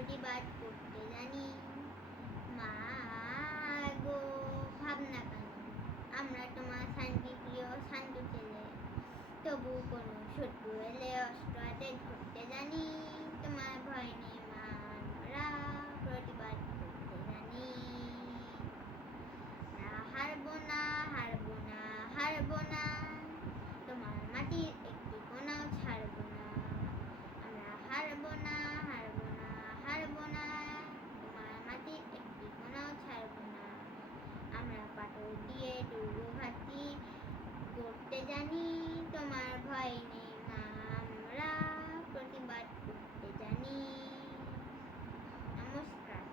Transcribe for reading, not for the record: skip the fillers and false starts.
প্রতিবাদ করতে জানি। মা গো ভাবনা কেন, আমরা তোমার শান্তিপ্রিয় শান্ত ছেলে, তবু কোনো শত্রু এলে অস্ত্র হাতে ধরতে জানি। তোমার ভয়